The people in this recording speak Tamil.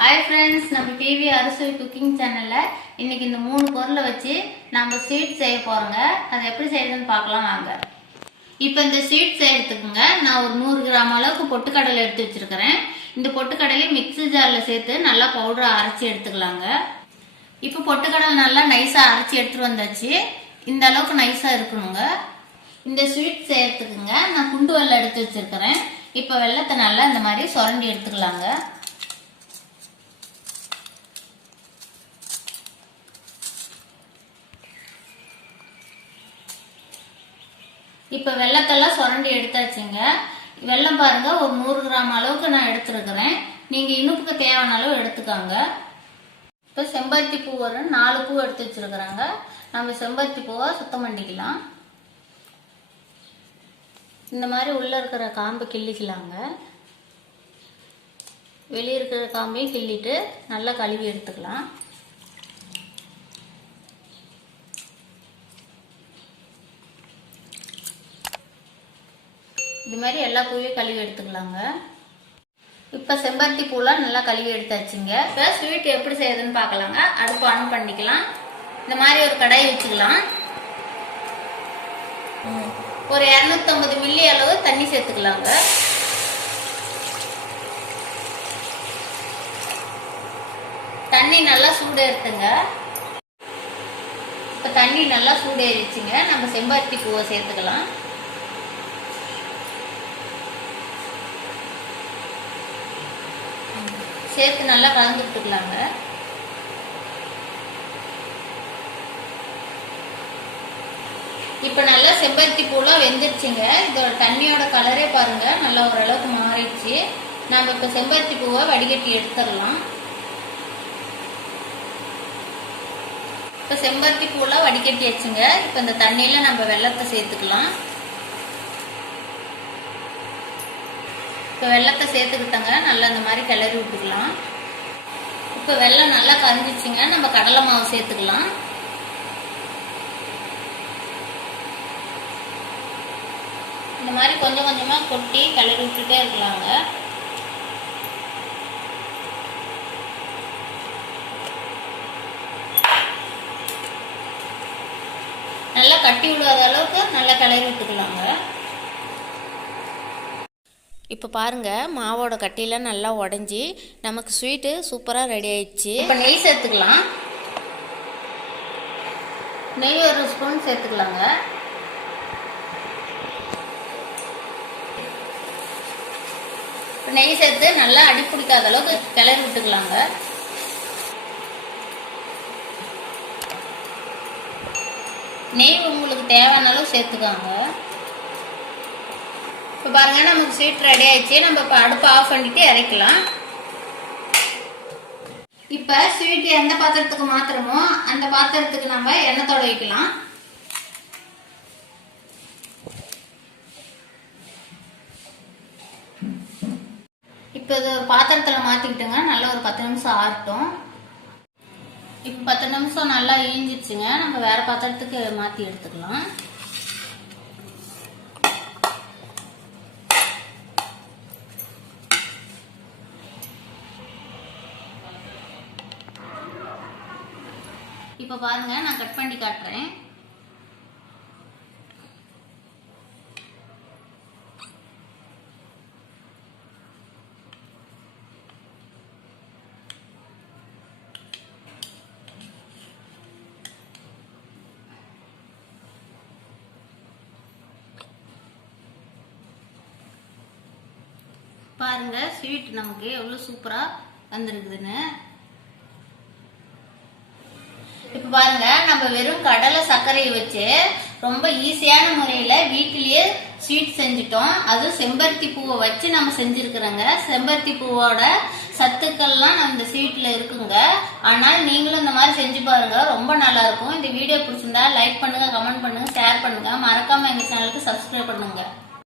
हाय फ्रेंड्स நம்ம டிவி அரிசி குக்கிங் சேனல்ல இன்னைக்கு இந்த மூணு பொருளை வச்சு நாம ஸ்வீட் செய்ய போறோங்க. அது எப்படி செய்யறதுன்னு பார்க்கலாம் வாங்க. இப்போ இந்த ஸ்வீட் செய்யறதுக்குங்க நான் ஒரு 100 கிராம் அளவுக்கு பொட்டுக்கடலை எடுத்து வச்சிருக்கேன். இந்த பொட்டுக்கடலை மிக்ஸி ஜார்ல சேர்த்து நல்லா பவுடரா அரைச்சி எடுத்துக்கலாங்க. இப்போ பொட்டுக்கடலை நல்லா நைஸா அரைச்சி எடுத்துட்டு வந்தாச்சு. இந்த அளவுக்கு நைஸா இருக்கணுங்க. இந்த ஸ்வீட் செய்யறதுக்குங்க நான் குண்டு வெல்லம் எடுத்து வச்சிருக்கேன். இப்போ வெல்லத்தை நல்லா இந்த மாதிரி சுரண்டி எடுத்துக்கலாங்க. இப்போ வெல்லத்தெல்லாம் சுரண்டி எடுத்தாச்சுங்க. வெல்லம் பாருங்க ஒரு 100 கிராம் அளவுக்கு நான் எடுத்துருக்கிறேன். நீங்க இனிப்புக்கு தேவையான அளவு எடுத்துக்காங்க. இப்போ செம்பருத்தி பூ ஒரு 4 பூ எடுத்து வச்சிருக்கிறாங்க. நம்ம செம்பருத்தி பூவை சுத்தம் பண்ணிக்கலாம். இந்த மாதிரி உள்ள இருக்கிற காம்பை கிள்ளிக்கலாங்க. வெளியே இருக்கிற காம்பையும் கிள்ளிட்டு நல்லா கழுவி எடுத்துக்கலாம். இது மாதிரி எல்லா பூவையும் கழுவி எடுத்துக்கலாங்க. இப்போ செம்பருத்தி பூலாம் நல்லா கழுவி எடுத்தாச்சுங்க. இப்போ ஸ்வீட் எப்படி செய்யறதுன்னு பார்க்கலாங்க. அடுப்பு ஆன் பண்ணிக்கலாம். இந்த மாதிரி ஒரு கடாய் வச்சுக்கலாம். ஒரு 250 மில்லி அளவு தண்ணி சேர்த்துக்கலாங்க. தண்ணி நல்லா சூடேறுத்துங்க. இப்போ தண்ணி நல்லா சூடேறிச்சுங்க. நம்ம செம்பருத்தி பூவை சேர்த்துக்கலாம். சேர்த்து நல்லா கலந்து விட்டுக்கலாங்க. இப்ப நல்லா செம்பருத்தி பூலாம் வெந்துருச்சுங்க. இதோட தண்ணியோட கலரே பாருங்க நல்லா ஓரளவுக்கு மாறிடுச்சு. நாம இப்ப செம்பருத்தி பூவை வடிகட்டி எடுத்துடலாம். இப்ப செம்பருத்தி பூலாம் வடிகட்டி வச்சுங்க. இப்ப இந்த தண்ணியில நம்ம வெல்லத்தை சேர்த்துக்கலாம். இப்போ வெல்லத்தை சேர்த்துக்கிட்டங்க. நல்லா இந்த மாதிரி கிளறி விட்டுக்கலாம். இப்போ வெல்லம் நல்லா கரைஞ்சிச்சுங்க. நம்ம கடலை மாவு சேர்த்துக்கலாம். இந்த மாதிரி கொஞ்சம் கொஞ்சமா கொட்டி கிளறி விட்டுட்டே இருக்கலாங்க. நல்லா கட்டி விடாத அளவுக்கு நல்லா கிளறி விட்டுக்கலாங்க. இப்போ பாருங்க மாவோட கட்டிலாம் நல்லா உடஞ்சி நமக்கு ஸ்வீட்டு சூப்பராக ரெடி ஆயிடுச்சு. இப்போ நெய் சேர்த்துக்கலாம். நெய் ஒரு ஸ்பூன் சேர்த்துக்கலாங்க. நெய் சேர்த்து நல்லா அடி பிடிக்காத அளவுக்கு கிளறி விட்டுக்கலாங்க. நெய் உங்களுக்கு தேவையான அளவு சேர்த்துக்காங்க. இப்போ பாருங்க நமக்கு ஸ்வீட் ரெடி ஆயிடுச்சு. நம்ம இப்போ அடுப்பு ஆஃப் பண்ணிட்டு இறக்கலாம். இப்போ ஸ்வீட் எந்த பாத்திரத்துக்கு மாத்திரமோ அந்த பாத்திரத்துக்கு நம்ம எண்ணெய் தடவை வைக்கலாம். இப்போ இது ஒரு பாத்திரத்துல மாத்திக்கிட்டுங்க. நல்லா ஒரு 10 நிமிஷம் ஆறட்டும். இப்போ 10 நிமிஷம் நல்லா ஈஞ்சிச்சுங்க. நம்ம வேற பாத்திரத்துக்கு மாத்தி எடுத்துக்கலாம். இப்போ பாருங்க நான் கட் பண்ணி காட்டுறேன். பாருங்க ஸ்வீட் நமக்கு எவ்வளவு சூப்பரா வந்திருக்குதுன்னு. இப்ப பாருங்க நம்ம வெறும் கடலை சர்க்கரையை வச்சு ரொம்ப ஈஸியான முறையில வீட்டிலேயே ஸ்வீட் செஞ்சுட்டோம். அது செம்பருத்தி பூவை வச்சு நம்ம செஞ்சிருக்கிறோங்க. செம்பருத்தி பூவோட சத்துக்கள்லாம் நம்ம இந்த ஸ்வீட்ல இருக்குங்க. ஆனால் நீங்களும் இந்த மாதிரி செஞ்சு பாருங்க, ரொம்ப நல்லா இருக்கும். இந்த வீடியோ பிடிச்சிருந்தா லைக் பண்ணுங்க, கமெண்ட் பண்ணுங்க, ஷேர் பண்ணுங்க. மறக்காம எங்க சேனலுக்கு சப்ஸ்கிரைப் பண்ணுங்க.